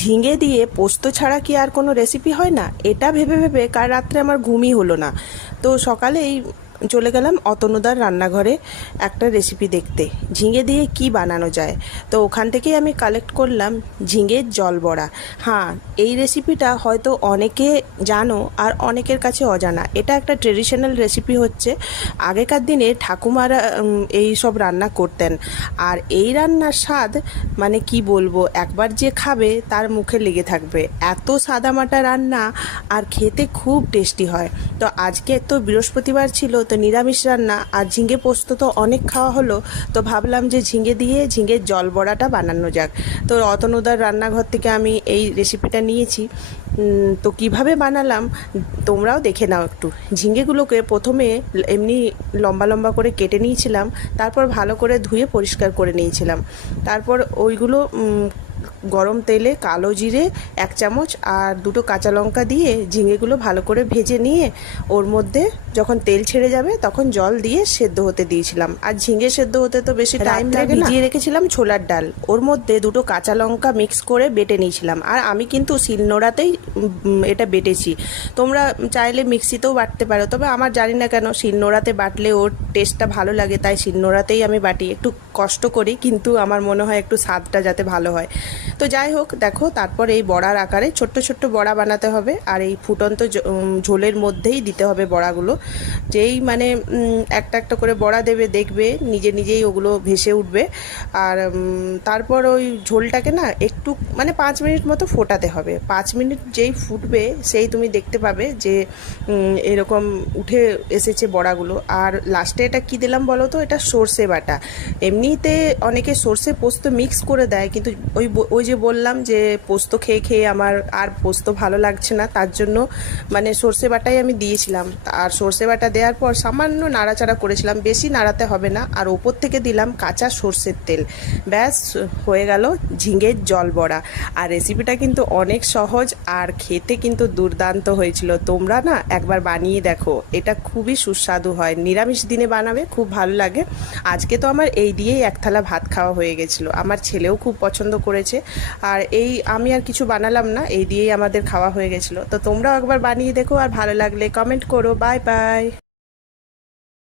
ঝিঙে দিয়ে পোস্ত ছাড়া কি আর কোনো রেসিপি হয় না? এটা ভেবে ভেবে কাল রাত্রে আমার ঘুমই হলো না। তো সকালেই চলে গেলাম অতনুদার রান্নাঘরে একটা রেসিপি দেখতে, ঝিঙে দিয়ে কি বানানো যায়। তো ওখান থেকেই আমি কালেক্ট করলাম ঝিঙের জল বড়া। হ্যাঁ, এই রেসিপিটা হয়তো অনেকে জানো আর অনেকের কাছে অজানা। এটা একটা ট্রেডিশনাল রেসিপি হচ্ছে, আগেকার দিনে ঠাকুমারা এই সব রান্না করতেন। আর এই রান্নার স্বাদ মানে কি বলবো, একবার যে খাবে তার মুখে লেগে থাকবে, এত সাদামাটা রান্না আর খেতে খুব টেস্টি হয়। তো আজকে তো বৃহস্পতিবার ছিল, তো নিরামিষ রান্না আর ঝিঙে পোস্ত তো অনেক খাওয়া হলো। তো ভাবলাম যে ঝিঙে দিয়ে ঝিঙের জল বড়াটা বানানো যাক। তো অতনুদার রান্নাঘর থেকে আমি এই রেসিপিটা নিয়েছি। তো কিভাবে বানালাম তোমরাও দেখে নাও একটু। ঝিঙেগুলোকে প্রথমে এমনি লম্বা লম্বা করে কেটে নিয়েছিলাম, তারপর ভালো করে ধুয়ে পরিষ্কার করে নিয়েছিলাম। তারপর ওইগুলো গরম তেলে কালো জিরে 1 চামচ আর 2টো কাঁচা লঙ্কা দিয়ে ঝিঙেগুলো ভালো করে ভেজে নিয়ে ওর মধ্যে যখন তেল ছেড়ে যাবে তখন জল দিয়ে সেদ্ধ হতে দিয়েছিলাম। আর ঝিঙে সেদ্ধ হতে তো বেশি টাইম লাগে না। ভিজিয়ে রেখেছিলাম ছোলার ডাল, ওর মধ্যে 2টো কাঁচা লঙ্কা মিক্স করে বেটে নিয়েছিলাম। আর আমি কিন্তু শিলনোড়াতেই এটা বেটেছি। তোমরা চাইলে মিক্সিতেও বাটতে পারো, তবে আমার জানি না কেন শিলনোড়াতে বাটলে ওর টেস্টটা ভালো লাগে, তাই শিলনোড়াতেই আমি বাটি। একটু কষ্ট করি, কিন্তু আমার মনে হয় একটু স্বাদটা যাতে ভালো হয়। তো যাই হোক, দেখো তারপর এই বড়ার আকারে ছোট্ট ছোট্ট বড়া বানাতে হবে। আর এই ফুটন্ত ঝোলের মধ্যেই দিতে হবে বড়াগুলো। যেই মানে একটা একটা করে বড়া দেবে, দেখবে নিজে নিজেই ওগুলো ভেসে উঠবে। আর তারপর ওই ঝোলটাকে না একটু মানে 5 মিনিট মতো ফোটাতে হবে। 5 মিনিট যেই ফুটবে সেই তুমি দেখতে পাবে যে এরকম উঠে এসেছে বড়াগুলো। আর লাস্টে এটা কি দিলাম বলো তো? এটা সর্ষে বাটা। এমনিতে অনেকে সর্ষে পোস্ত মিক্স করে দেয়, কিন্তু ওই যে বললাম যে পোস্ত খেয়ে খেয়ে আমার আর পোস্ত ভালো লাগছে না, তার জন্য মানে সর্ষে বাটাই আমি দিয়েছিলাম। আর সর্ষে বাটা দেওয়ার পর সামান্য নাড়াচাড়া করেছিলাম, বেশি নাড়াতে হবে না। আর ওপর থেকে দিলাম কাঁচা সর্ষের তেল। ব্যাস হয়ে গেল ঝিঙের জল বড়া। আর রেসিপিটা কিন্তু অনেক সহজ আর খেতে কিন্তু দুর্দান্ত হয়েছিল। তোমরা না একবার বানিয়ে দেখো, এটা খুবই সুস্বাদু হয়। নিরামিষ দিনে বানাবে, খুব ভালো লাগে। আজকে তো আমার এই দিয়েই 1 থালা ভাত খাওয়া হয়ে গেছিলো। আমার ছেলেও খুব পছন্দ করেছে। আর এই আমি আর কিছু বানালাম না, এই দিয়েই আমাদের খাওয়া হয়ে গেছিলো। তো তোমরাও একবার বানিয়ে দেখো, আর ভালো লাগলে কমেন্ট করো। Bye bye.